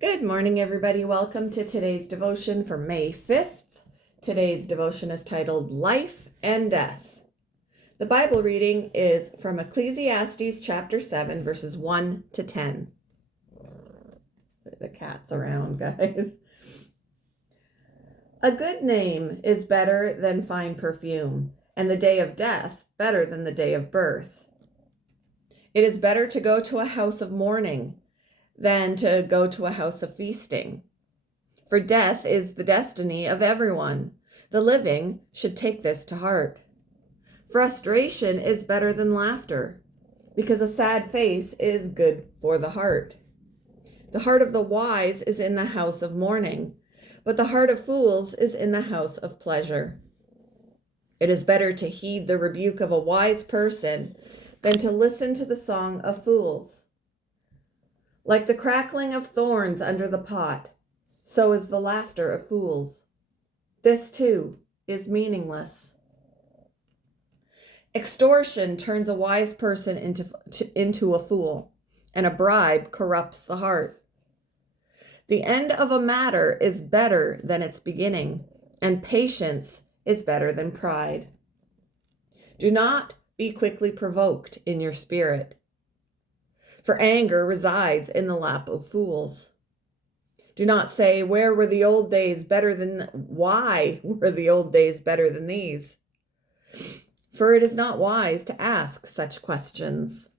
Good morning, everybody. Welcome to today's devotion for May 5th. Today's devotion is titled Life and Death. The Bible reading is from Ecclesiastes chapter 7, verses 1 to 10. The cat's around, guys. A good name is better than fine perfume, and the day of death better than the day of birth. It is better to go to a house of mourning than to go to a house of feasting. For death is the destiny of everyone. The living should take this to heart. Frustration is better than laughter, because a sad face is good for the heart. The heart of the wise is in the house of mourning, but the heart of fools is in the house of pleasure. It is better to heed the rebuke of a wise person than to listen to the song of fools. Like the crackling of thorns under the pot, so is the laughter of fools. This too is meaningless. Extortion turns a wise person into a fool, and a bribe corrupts the heart. The end of a matter is better than its beginning, and patience is better than pride. Do not be quickly provoked in your spirit, for anger resides in the lap of fools. Do not say, why were the old days better than these? For it is not wise to ask such questions.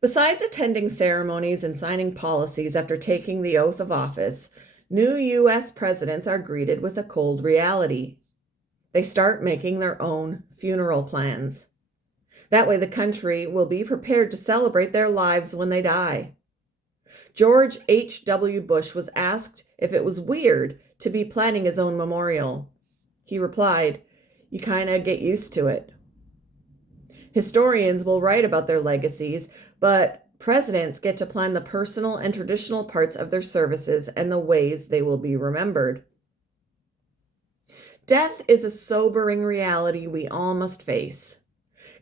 Besides attending ceremonies and signing policies after taking the oath of office, new U.S. presidents are greeted with a cold reality. They start making their own funeral plans. That way the country will be prepared to celebrate their lives when they die. George H.W. Bush was asked if it was weird to be planning his own memorial. He replied, "You kind of get used to it." Historians will write about their legacies, but presidents get to plan the personal and traditional parts of their services and the ways they will be remembered. Death is a sobering reality we all must face.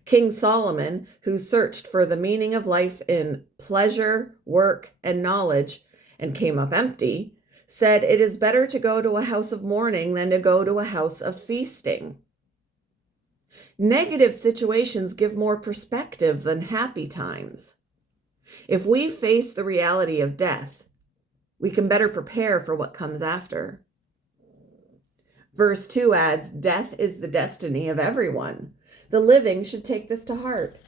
King Solomon, who searched for the meaning of life in pleasure, work, and knowledge, and came up empty, said it is better to go to a house of mourning than to go to a house of feasting. Negative situations give more perspective than happy times. If we face the reality of death, we can better prepare for what comes after. Verse 2 adds, death is the destiny of everyone. The living should take this to heart.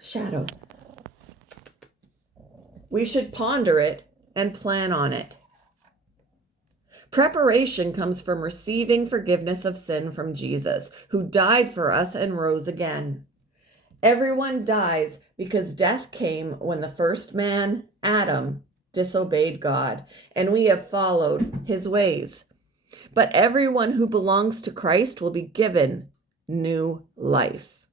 Shadow. We should ponder it and plan on it. Preparation comes from receiving forgiveness of sin from Jesus, who died for us and rose again. Everyone dies because death came when the first man, Adam, disobeyed God, and we have followed his ways. But everyone who belongs to Christ will be given new life.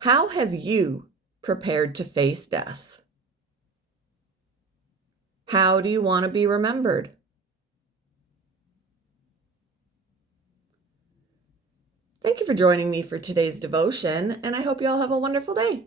How have you prepared to face death? How do you want to be remembered? Thank you for joining me for today's devotion, and I hope you all have a wonderful day.